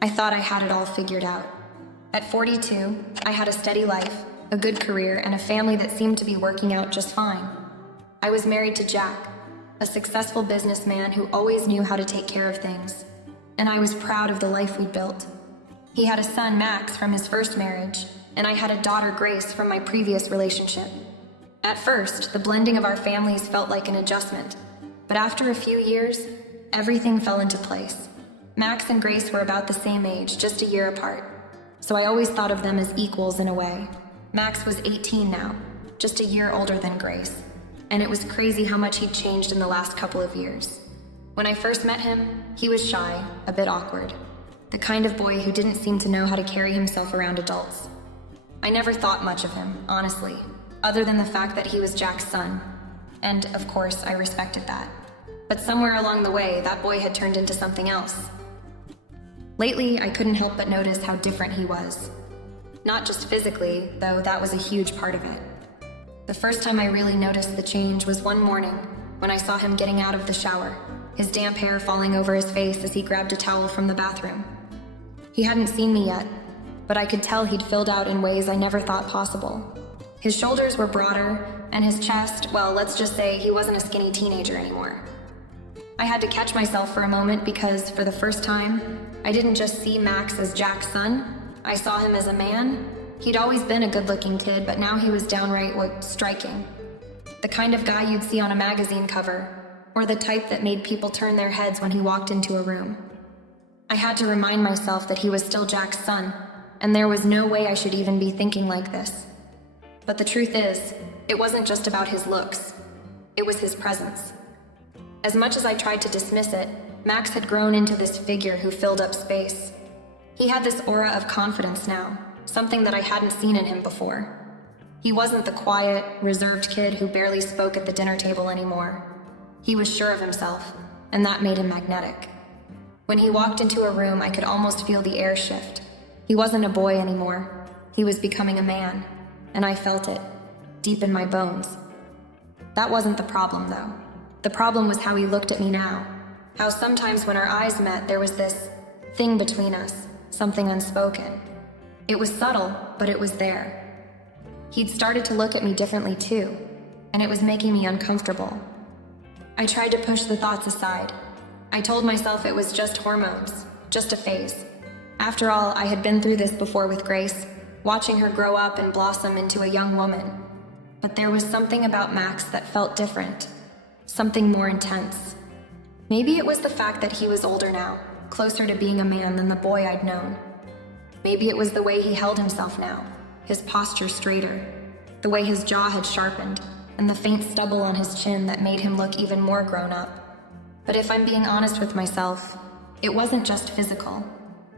I thought I had it all figured out. At 42, I had a steady life, a good career, and a family that seemed to be working out just fine. I was married to Jack, a successful businessman who always knew how to take care of things, and I was proud of the life we'd built. He had a son, Max, from his first marriage, and I had a daughter, Grace, from my previous relationship. At first, the blending of our families felt like an adjustment, but after a few years, everything fell into place. Max and Grace were about the same age, just a year apart, so I always thought of them as equals in a way. Max was 18 now, just a year older than Grace, and it was crazy how much he'd changed in the last couple of years. When I first met him, he was shy, a bit awkward, the kind of boy who didn't seem to know how to carry himself around adults. I never thought much of him, honestly, other than the fact that he was Jack's son, and of course I respected that. But somewhere along the way, that boy had turned into something else. Lately, I couldn't help but notice how different he was. Not just physically, though that was a huge part of it. The first time I really noticed the change was one morning when I saw him getting out of the shower, his damp hair falling over his face as he grabbed a towel from the bathroom. He hadn't seen me yet, but I could tell he'd filled out in ways I never thought possible. His shoulders were broader, and his chest, well, let's just say he wasn't a skinny teenager anymore. I had to catch myself for a moment because, for the first time, I didn't just see Max as Jack's son, I saw him as a man. He'd always been a good-looking kid, but now he was downright striking. The kind of guy you'd see on a magazine cover, or the type that made people turn their heads when he walked into a room. I had to remind myself that he was still Jack's son, and there was no way I should even be thinking like this. But the truth is, it wasn't just about his looks. It was his presence. As much as I tried to dismiss it, Max had grown into this figure who filled up space. He had this aura of confidence now, something that I hadn't seen in him before. He wasn't the quiet, reserved kid who barely spoke at the dinner table anymore. He was sure of himself, and that made him magnetic. When he walked into a room, I could almost feel the air shift. He wasn't a boy anymore. He was becoming a man, and I felt it, deep in my bones. That wasn't the problem, though. The problem was how he looked at me now. How sometimes when our eyes met, there was this thing between us, something unspoken. It was subtle, but it was there. He'd started to look at me differently too, and it was making me uncomfortable. I tried to push the thoughts aside. I told myself it was just hormones, just a phase. After all, I had been through this before with Grace, watching her grow up and blossom into a young woman. But there was something about Max that felt different, something more intense. Maybe it was the fact that he was older now, closer to being a man than the boy I'd known. Maybe it was the way he held himself now, his posture straighter, the way his jaw had sharpened, and the faint stubble on his chin that made him look even more grown up. But if I'm being honest with myself, it wasn't just physical.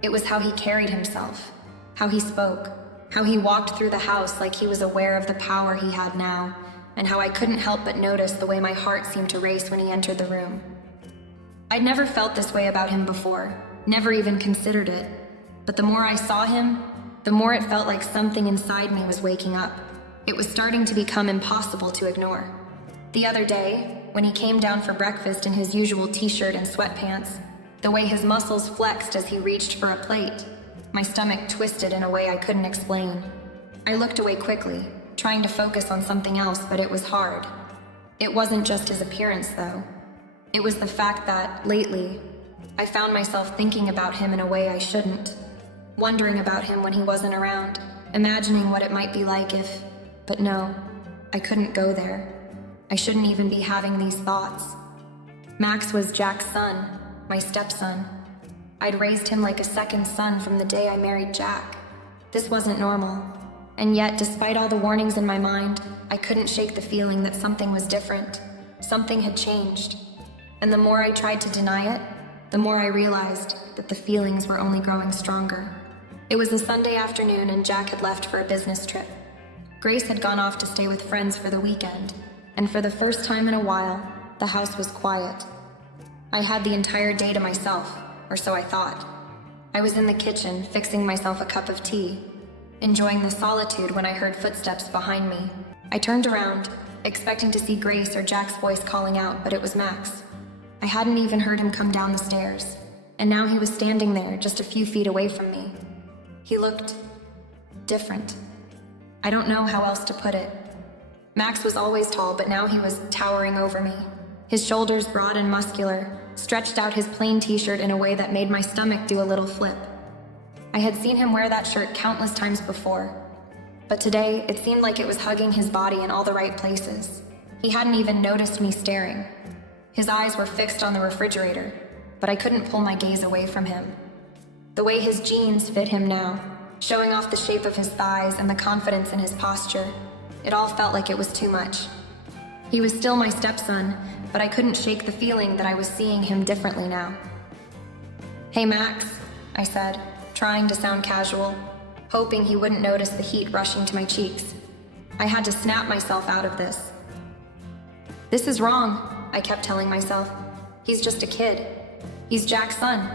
It was how he carried himself, how he spoke, how he walked through the house like he was aware of the power he had now, and how I couldn't help but notice the way my heart seemed to race when he entered the room. I'd never felt this way about him before, never even considered it. But the more I saw him, the more it felt like something inside me was waking up. It was starting to become impossible to ignore. The other day, when he came down for breakfast in his usual t-shirt and sweatpants, the way his muscles flexed as he reached for a plate, my stomach twisted in a way I couldn't explain. I looked away quickly, trying to focus on something else, but it was hard. It wasn't just his appearance, though. It was the fact that, lately, I found myself thinking about him in a way I shouldn't. Wondering about him when he wasn't around, imagining what it might be like if... But no, I couldn't go there. I shouldn't even be having these thoughts. Max was Jack's son, my stepson. I'd raised him like a second son from the day I married Jack. This wasn't normal. And yet, despite all the warnings in my mind, I couldn't shake the feeling that something was different. Something had changed. And the more I tried to deny it, the more I realized that the feelings were only growing stronger. It was a Sunday afternoon and Jack had left for a business trip. Grace had gone off to stay with friends for the weekend, and for the first time in a while, the house was quiet. I had the entire day to myself, or so I thought. I was in the kitchen, fixing myself a cup of tea, enjoying the solitude when I heard footsteps behind me. I turned around, expecting to see Grace or Jack's voice calling out, but it was Max. I hadn't even heard him come down the stairs, and now he was standing there just a few feet away from me. He looked different. I don't know how else to put it. Max was always tall, but now he was towering over me. His shoulders broad and muscular, stretched out his plain t-shirt in a way that made my stomach do a little flip. I had seen him wear that shirt countless times before, but today it seemed like it was hugging his body in all the right places. He hadn't even noticed me staring. His eyes were fixed on the refrigerator, but I couldn't pull my gaze away from him. The way his jeans fit him now, showing off the shape of his thighs and the confidence in his posture, it all felt like it was too much. He was still my stepson, but I couldn't shake the feeling that I was seeing him differently now. "Hey Max," I said, trying to sound casual, hoping he wouldn't notice the heat rushing to my cheeks. I had to snap myself out of this. "This is wrong," I kept telling myself. "He's just a kid. He's Jack's son."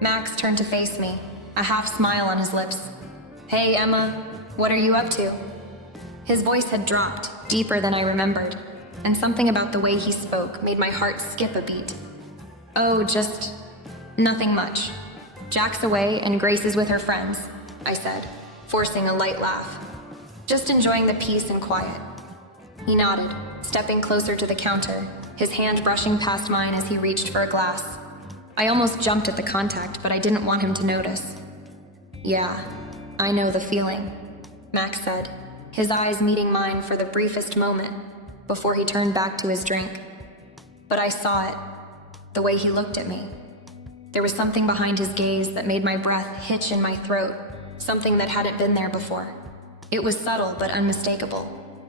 Max turned to face me, a half smile on his lips. "Hey Emma, what are you up to?" His voice had dropped, deeper than I remembered, and something about the way he spoke made my heart skip a beat. "Oh, just nothing much. Jack's away and Grace is with her friends," I said, forcing a light laugh. "Just enjoying the peace and quiet." He nodded, stepping closer to the counter, his hand brushing past mine as he reached for a glass. I almost jumped at the contact, but I didn't want him to notice. "Yeah, I know the feeling," Max said, his eyes meeting mine for the briefest moment before he turned back to his drink. But I saw it, the way he looked at me. There was something behind his gaze that made my breath hitch in my throat, something that hadn't been there before. It was subtle but unmistakable.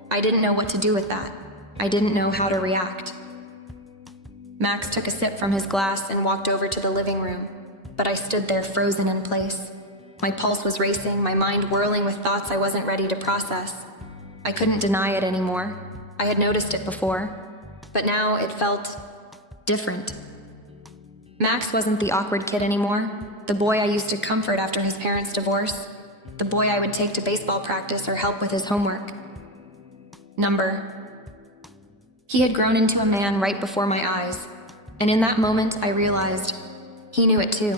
I didn't know what to do with that. I didn't know how to react. Max took a sip from his glass and walked over to the living room, but I stood there frozen in place. My pulse was racing, my mind whirling with thoughts I wasn't ready to process. I couldn't deny it anymore. I had noticed it before, but now it felt different. Max wasn't the awkward kid anymore, the boy I used to comfort after his parents' divorce, the boy I would take to baseball practice or help with his homework. He had grown into a man right before my eyes, and in that moment I realized he knew it too.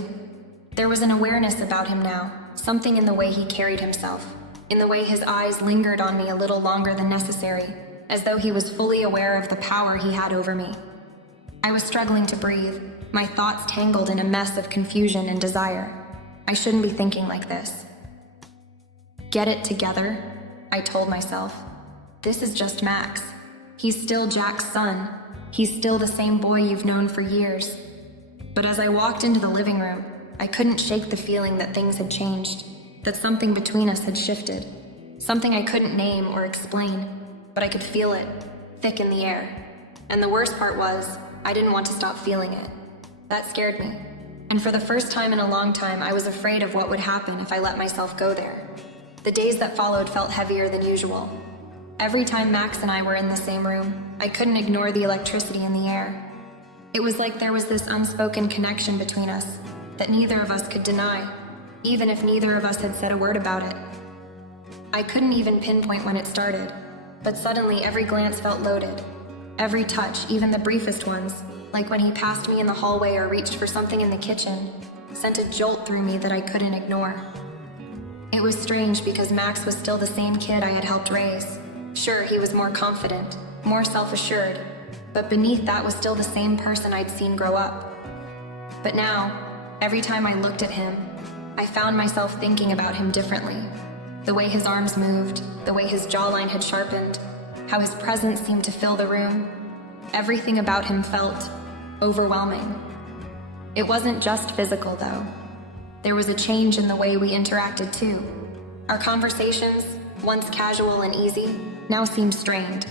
There was an awareness about him now, something in the way he carried himself, in the way his eyes lingered on me a little longer than necessary, as though he was fully aware of the power he had over me. I was struggling to breathe, my thoughts tangled in a mess of confusion and desire. I shouldn't be thinking like this. "Get it together," I told myself. "This is just Max. He's still Jack's son. He's still the same boy you've known for years." But as I walked into the living room, I couldn't shake the feeling that things had changed, that something between us had shifted. Something I couldn't name or explain, but I could feel it, thick in the air. And the worst part was, I didn't want to stop feeling it. That scared me. And for the first time in a long time, I was afraid of what would happen if I let myself go there. The days that followed felt heavier than usual. Every time Max and I were in the same room, I couldn't ignore the electricity in the air. It was like there was this unspoken connection between us that neither of us could deny, even if neither of us had said a word about it. I couldn't even pinpoint when it started, but suddenly every glance felt loaded. Every touch, even the briefest ones, like when he passed me in the hallway or reached for something in the kitchen, sent a jolt through me that I couldn't ignore. It was strange because Max was still the same kid I had helped raise. Sure, he was more confident, more self-assured, but beneath that was still the same person I'd seen grow up. But now, every time I looked at him, I found myself thinking about him differently. The way his arms moved, the way his jawline had sharpened, how his presence seemed to fill the room. Everything about him felt overwhelming. It wasn't just physical, though. There was a change in the way we interacted, too. Our conversations, once casual and easy, now seemed strained,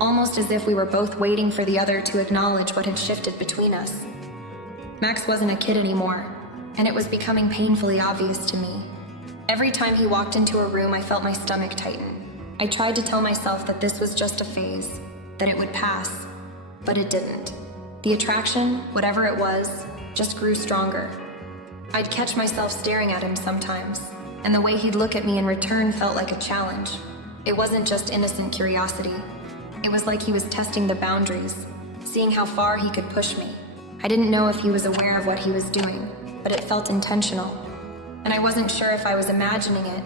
almost as if we were both waiting for the other to acknowledge what had shifted between us. Max wasn't a kid anymore, and it was becoming painfully obvious to me. Every time he walked into a room, I felt my stomach tighten. I tried to tell myself that this was just a phase, that it would pass, but it didn't. The attraction, whatever it was, just grew stronger. I'd catch myself staring at him sometimes, and the way he'd look at me in return felt like a challenge. It wasn't just innocent curiosity. It was like he was testing the boundaries, seeing how far he could push me, I didn't know if he was aware of what he was doing, but it felt intentional. And I wasn't sure if I was imagining it,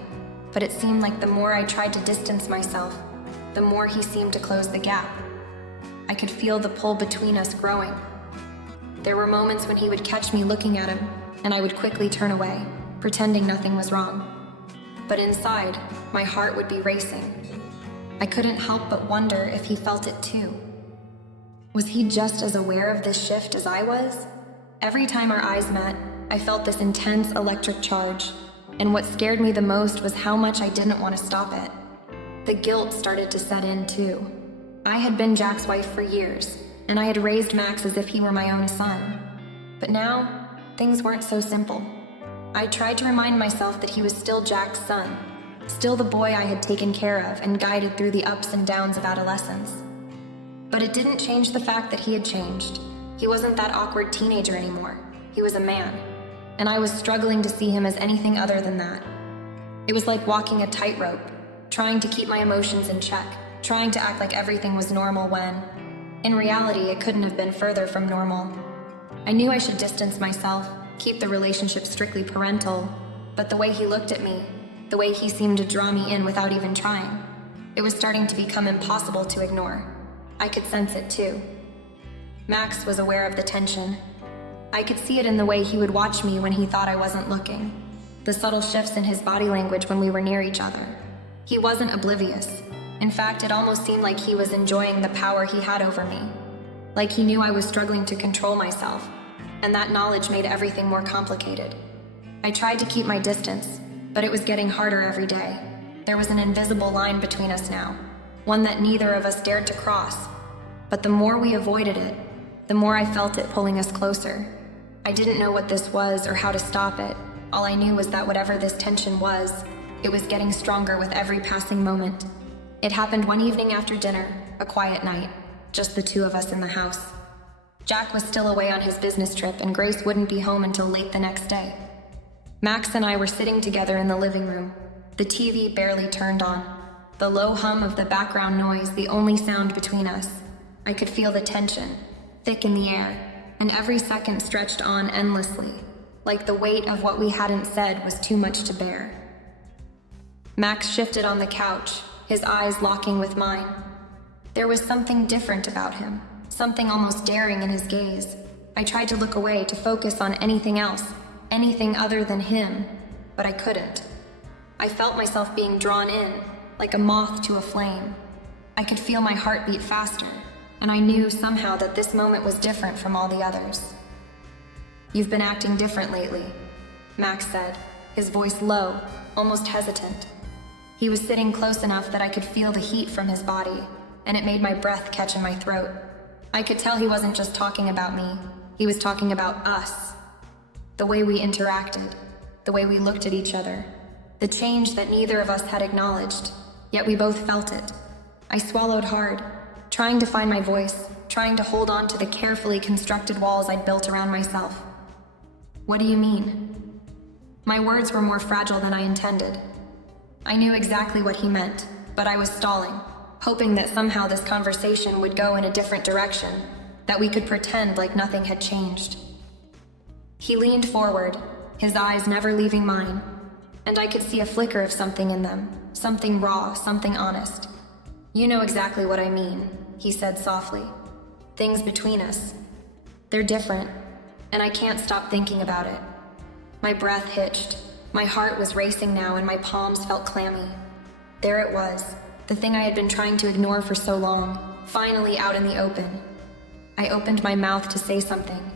but it seemed like the more I tried to distance myself, the more he seemed to close the gap. I could feel the pull between us growing. There were moments when he would catch me looking at him, and I would quickly turn away, pretending nothing was wrong. But inside, my heart would be racing. I couldn't help but wonder if he felt it too. Was he just as aware of this shift as I was? Every time our eyes met, I felt this intense electric charge, and what scared me the most was how much I didn't want to stop it. The guilt started to set in too. I had been Jack's wife for years, and I had raised Max as if he were my own son. But now, things weren't so simple. I tried to remind myself that he was still Jack's son, still the boy I had taken care of and guided through the ups and downs of adolescence. But it didn't change the fact that he had changed. He wasn't that awkward teenager anymore. He was a man, and I was struggling to see him as anything other than that. It was like walking a tightrope, trying to keep my emotions in check, trying to act like everything was normal when, in reality, it couldn't have been further from normal. I knew I should distance myself, keep the relationship strictly parental, but the way he looked at me, the way he seemed to draw me in without even trying, it was starting to become impossible to ignore. I could sense it too. Max was aware of the tension. I could see it in the way he would watch me when he thought I wasn't looking, the subtle shifts in his body language when we were near each other. He wasn't oblivious. In fact, it almost seemed like he was enjoying the power he had over me, like he knew I was struggling to control myself, and that knowledge made everything more complicated. I tried to keep my distance, but it was getting harder every day. There was an invisible line between us now, one that neither of us dared to cross. But the more we avoided it, the more I felt it pulling us closer. I didn't know what this was or how to stop it. All I knew was that whatever this tension was, it was getting stronger with every passing moment. It happened one evening after dinner, a quiet night, just the two of us in the house. Jack was still away on his business trip, and Grace wouldn't be home until late the next day. Max and I were sitting together in the living room, the TV barely turned on. The low hum of the background noise, the only sound between us. I could feel the tension, thick in the air, and every second stretched on endlessly, like the weight of what we hadn't said was too much to bear. Max shifted on the couch, his eyes locking with mine. There was something different about him, something almost daring in his gaze. I tried to look away, to focus on anything else, anything other than him, but I couldn't. I felt myself being drawn in, like a moth to a flame. I could feel my heart beat faster, and I knew somehow that this moment was different from all the others. "You've been acting different lately," Max said, his voice low, almost hesitant. He was sitting close enough that I could feel the heat from his body, and it made my breath catch in my throat. I could tell he wasn't just talking about me, he was talking about us. The way we interacted, the way we looked at each other, the change that neither of us had acknowledged, yet we both felt it. I swallowed hard, trying to find my voice, trying to hold on to the carefully constructed walls I'd built around myself. "What do you mean?" My words were more fragile than I intended. I knew exactly what he meant, but I was stalling, hoping that somehow this conversation would go in a different direction, that we could pretend like nothing had changed. He leaned forward, his eyes never leaving mine, and I could see a flicker of something in them, something raw, something honest. "You know exactly what I mean," he said softly. "Things between us. They're different, and I can't stop thinking about it." My breath hitched. My heart was racing now, and my palms felt clammy. There it was, the thing I had been trying to ignore for so long, finally out in the open. I opened my mouth to say something,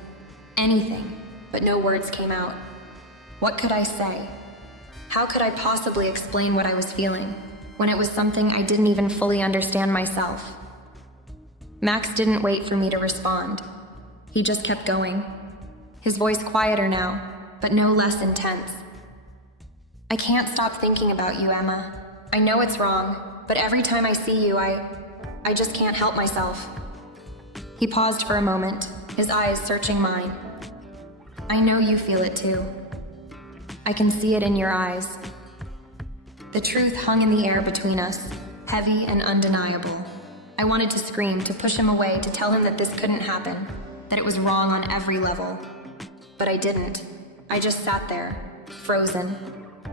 anything, but no words came out. What could I say? How could I possibly explain what I was feeling, when it was something I didn't even fully understand myself? Max didn't wait for me to respond. He just kept going, his voice quieter now, but no less intense. "I can't stop thinking about you, Emma. I know it's wrong, but every time I see you, I just can't help myself." He paused for a moment, his eyes searching mine. "I know you feel it too. I can see it in your eyes." The truth hung in the air between us, heavy and undeniable. I wanted to scream, to push him away, to tell him that this couldn't happen. that it was wrong on every level. But I didn't. I just sat there, frozen,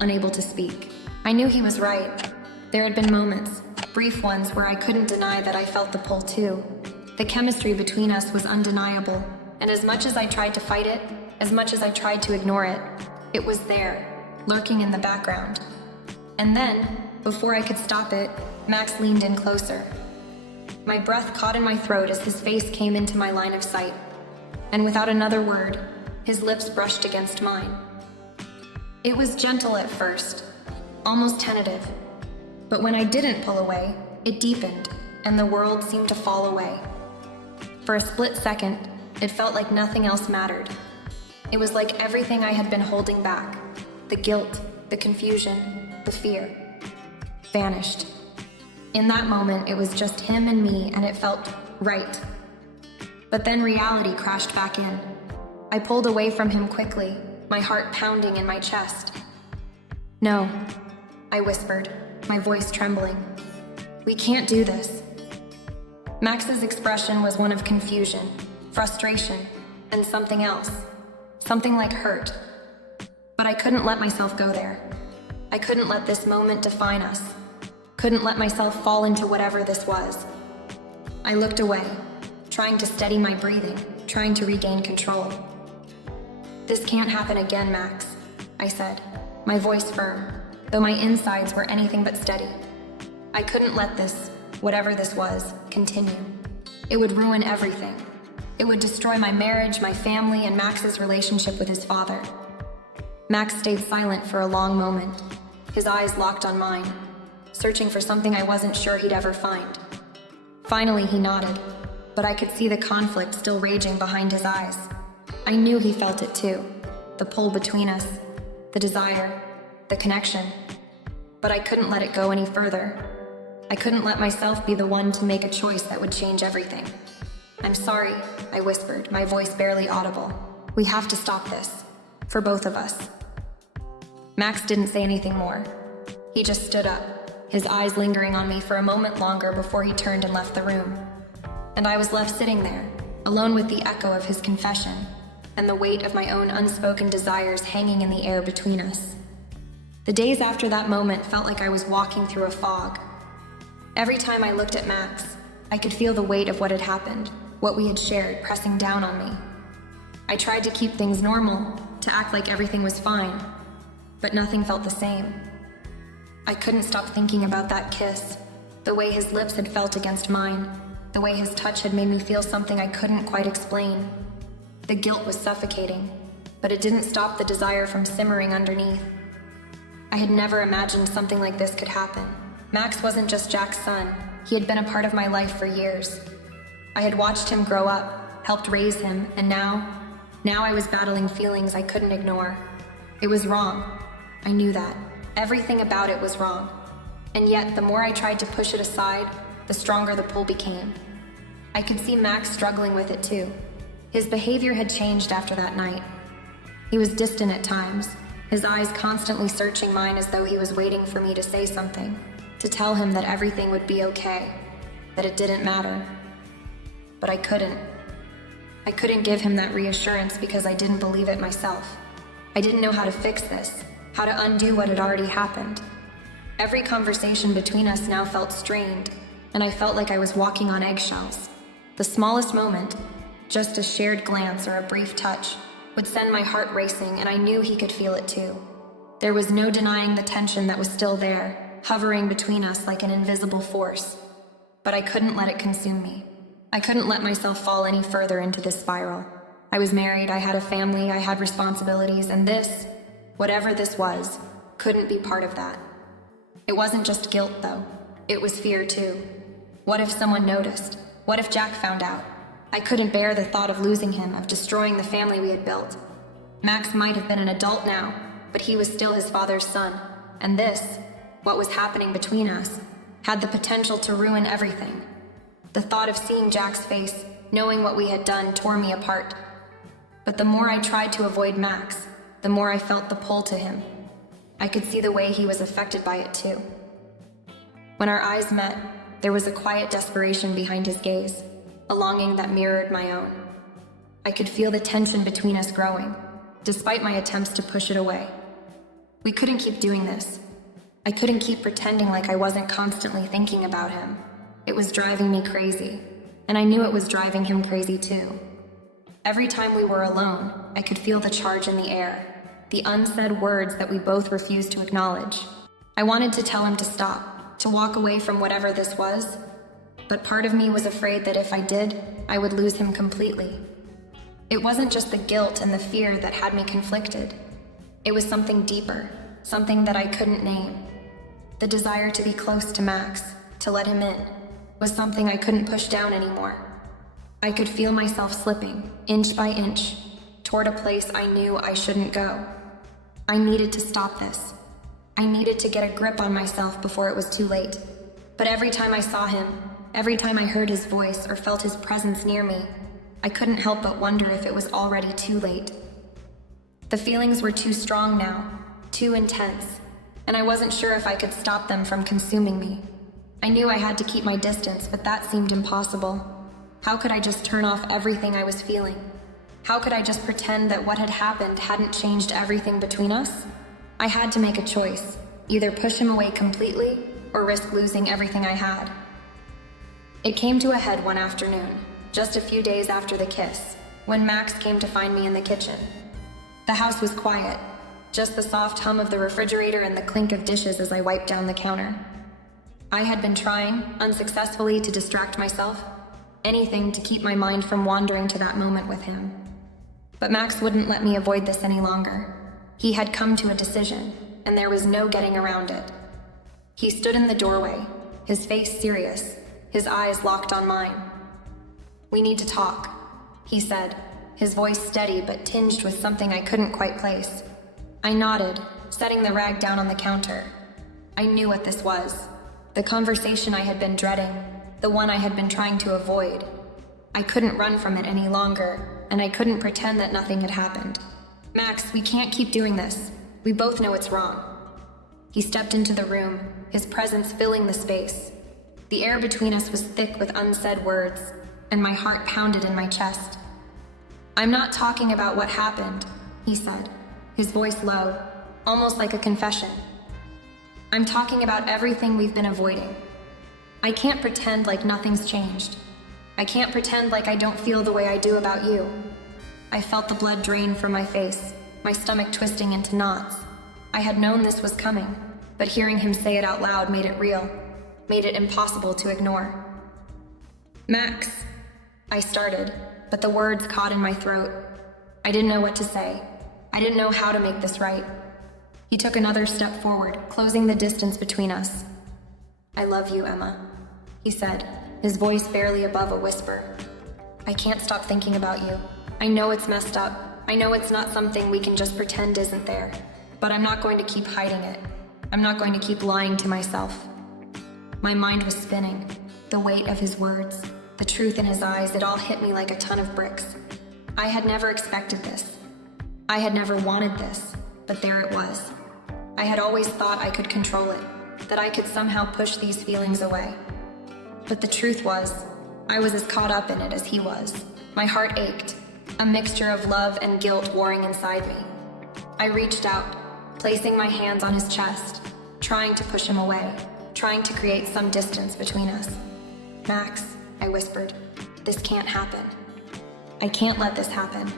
unable to speak. I knew he was right. There had been moments, brief ones, where I couldn't deny that I felt the pull too. The chemistry between us was undeniable, and as much as I tried to fight it, as much as I tried to ignore it, it was there, lurking in the background. And then, before I could stop it, Max leaned in closer. My breath caught in my throat as his face came into my line of sight, and without another word, his lips brushed against mine. It was gentle at first, almost tentative, but when I didn't pull away, it deepened, and the world seemed to fall away. For a split second, it felt like nothing else mattered. It was like everything I had been holding back, the guilt, the confusion, the fear, vanished. In that moment, it was just him and me, and it felt right. But then reality crashed back in. I pulled away from him quickly, my heart pounding in my chest. "No," I whispered, my voice trembling. "We can't do this." Max's expression was one of confusion, frustration, and something else. Something like hurt. But I couldn't let myself go there. I couldn't let this moment define us. Couldn't let myself fall into whatever this was. I looked away, trying to steady my breathing, trying to regain control. "This can't happen again, Max," I said, my voice firm, though my insides were anything but steady. I couldn't let this, whatever this was, continue. It would ruin everything. It would destroy my marriage, my family, and Max's relationship with his father. Max stayed silent for a long moment, his eyes locked on mine, searching for something I wasn't sure he'd ever find. Finally, he nodded, but I could see the conflict still raging behind his eyes. I knew he felt it too, the pull between us, the desire, the connection. But I couldn't let it go any further. I couldn't let myself be the one to make a choice that would change everything. "I'm sorry," I whispered, my voice barely audible. "We have to stop this, for both of us." Max didn't say anything more. He just stood up, his eyes lingering on me for a moment longer before he turned and left the room. And I was left sitting there, alone with the echo of his confession, and the weight of my own unspoken desires hanging in the air between us. The days after that moment felt like I was walking through a fog. Every time I looked at Max, I could feel the weight of what had happened, what we had shared, pressing down on me. I tried to keep things normal, to act like everything was fine, but nothing felt the same. I couldn't stop thinking about that kiss, the way his lips had felt against mine, the way his touch had made me feel something I couldn't quite explain. The guilt was suffocating, but it didn't stop the desire from simmering underneath. I had never imagined something like this could happen. Max wasn't just Jack's son, he had been a part of my life for years. I had watched him grow up, helped raise him, and now I was battling feelings I couldn't ignore. It was wrong. I knew that. Everything about it was wrong. And yet, the more I tried to push it aside, the stronger the pull became. I could see Max struggling with it too. His behavior had changed after that night. He was distant at times, his eyes constantly searching mine as though he was waiting for me to say something, to tell him that everything would be okay, that it didn't matter. But I couldn't. I couldn't give him that reassurance because I didn't believe it myself. I didn't know how to fix this, how to undo what had already happened. Every conversation between us now felt strained, and I felt like I was walking on eggshells. The smallest moment, just a shared glance or a brief touch, would send my heart racing, and I knew he could feel it too. There was no denying the tension that was still there, hovering between us like an invisible force. But I couldn't let it consume me. I couldn't let myself fall any further into this spiral. I was married, I had a family, I had responsibilities, and this, whatever this was, couldn't be part of that. It wasn't just guilt, though. It was fear, too. What if someone noticed? What if Jack found out? I couldn't bear the thought of losing him, of destroying the family we had built. Max might have been an adult now, but he was still his father's son. And this, what was happening between us, had the potential to ruin everything. The thought of seeing Jack's face, knowing what we had done, tore me apart. But the more I tried to avoid Max, the more I felt the pull to him. I could see the way he was affected by it too. When our eyes met, there was a quiet desperation behind his gaze, a longing that mirrored my own. I could feel the tension between us growing, despite my attempts to push it away. We couldn't keep doing this. I couldn't keep pretending like I wasn't constantly thinking about him. It was driving me crazy, and I knew it was driving him crazy too. Every time we were alone, I could feel the charge in the air, the unsaid words that we both refused to acknowledge. I wanted to tell him to stop, to walk away from whatever this was, but part of me was afraid that if I did, I would lose him completely. It wasn't just the guilt and the fear that had me conflicted. It was something deeper, something that I couldn't name. The desire to be close to Max, to let him in, was something I couldn't push down anymore. I could feel myself slipping, inch by inch, toward a place I knew I shouldn't go. I needed to stop this. I needed to get a grip on myself before it was too late. But every time I saw him, every time I heard his voice or felt his presence near me, I couldn't help but wonder if it was already too late. The feelings were too strong now, too intense, and I wasn't sure if I could stop them from consuming me. I knew I had to keep my distance, but that seemed impossible. How could I just turn off everything I was feeling? How could I just pretend that what had happened hadn't changed everything between us? I had to make a choice, either push him away completely or risk losing everything I had. It came to a head one afternoon, just a few days after the kiss, when Max came to find me in the kitchen. The house was quiet, just the soft hum of the refrigerator and the clink of dishes as I wiped down the counter. I had been trying, unsuccessfully, to distract myself, anything to keep my mind from wandering to that moment with him. But Max wouldn't let me avoid this any longer. He had come to a decision, and there was no getting around it. He stood in the doorway, his face serious, his eyes locked on mine. "We need to talk," he said, his voice steady but tinged with something I couldn't quite place. I nodded, setting the rag down on the counter. I knew what this was. The conversation I had been dreading, the one I had been trying to avoid. I couldn't run from it any longer, and I couldn't pretend that nothing had happened. "Max, we can't keep doing this. We both know it's wrong." He stepped into the room, his presence filling the space. The air between us was thick with unsaid words, and my heart pounded in my chest. "I'm not talking about what happened," he said, his voice low, almost like a confession. "I'm talking about everything we've been avoiding. I can't pretend like nothing's changed. I can't pretend like I don't feel the way I do about you." I felt the blood drain from my face, my stomach twisting into knots. I had known this was coming, but hearing him say it out loud made it real, made it impossible to ignore. "Max," I started, but the words caught in my throat. I didn't know what to say. I didn't know how to make this right. He took another step forward, closing the distance between us. "I love you, Emma," he said, his voice barely above a whisper. "I can't stop thinking about you. I know it's messed up. I know it's not something we can just pretend isn't there. But I'm not going to keep hiding it. I'm not going to keep lying to myself." My mind was spinning. The weight of his words, the truth in his eyes, it all hit me like a ton of bricks. I had never expected this. I had never wanted this, but there it was. I had always thought I could control it, that I could somehow push these feelings away. But the truth was, I was as caught up in it as he was. My heart ached, a mixture of love and guilt warring inside me. I reached out, placing my hands on his chest, trying to push him away, trying to create some distance between us. "Max," I whispered, "this can't happen. I can't let this happen."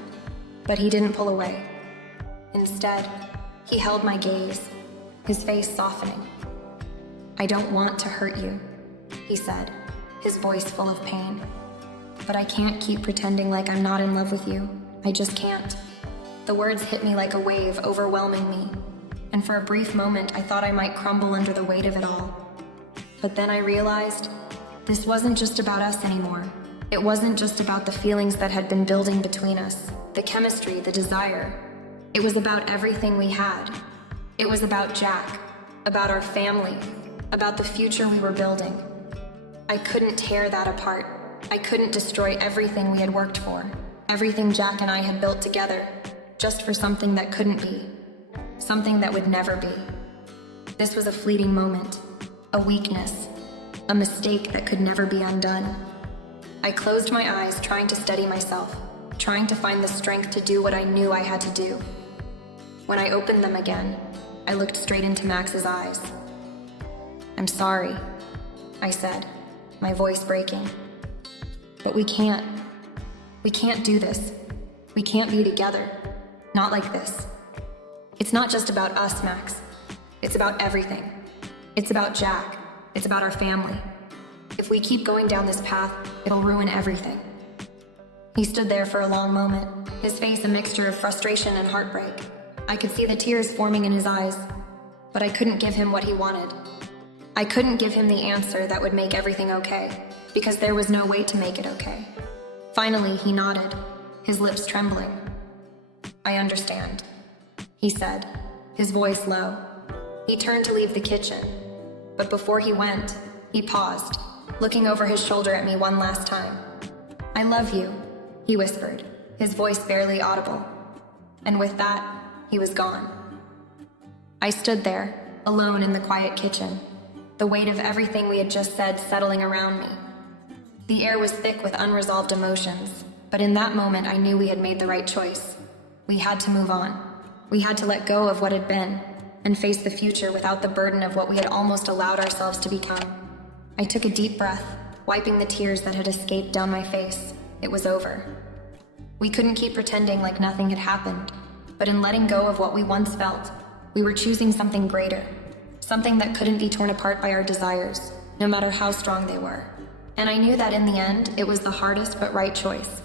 But he didn't pull away. Instead, he held my gaze, his face softening. "I don't want to hurt you," he said, his voice full of pain. "But I can't keep pretending like I'm not in love with you. I just can't." The words hit me like a wave, overwhelming me. And for a brief moment, I thought I might crumble under the weight of it all. But then I realized this wasn't just about us anymore. It wasn't just about the feelings that had been building between us, the chemistry, the desire. It was about everything we had. It was about Jack, about our family, about the future we were building. I couldn't tear that apart. I couldn't destroy everything we had worked for, everything Jack and I had built together, just for something that couldn't be, something that would never be. This was a fleeting moment, a weakness, a mistake that could never be undone. I closed my eyes, trying to steady myself. trying to find the strength to do what I knew I had to do. When I opened them again, I looked straight into Max's eyes. "I'm sorry," I said, my voice breaking. "But we can't do this. We can't be together. Not like this. It's not just about us, Max. It's about everything. It's about Jack. It's about our family. If we keep going down this path, it'll ruin everything." He stood there for a long moment, his face a mixture of frustration and heartbreak. I could see the tears forming in his eyes, but I couldn't give him what he wanted. I couldn't give him the answer that would make everything okay, because there was no way to make it okay. Finally, he nodded, his lips trembling. "I understand," he said, his voice low. He turned to leave the kitchen, but before he went, he paused, looking over his shoulder at me one last time. "I love you," he whispered, his voice barely audible. And with that, he was gone. I stood there, alone in the quiet kitchen, the weight of everything we had just said settling around me. The air was thick with unresolved emotions, but in that moment I knew we had made the right choice. We had to move on. We had to let go of what had been, and face the future without the burden of what we had almost allowed ourselves to become. I took a deep breath, wiping the tears that had escaped down my face. It was over. We couldn't keep pretending like nothing had happened, but in letting go of what we once felt, we were choosing something greater, something that couldn't be torn apart by our desires, no matter how strong they were. And I knew that in the end, it was the hardest but right choice.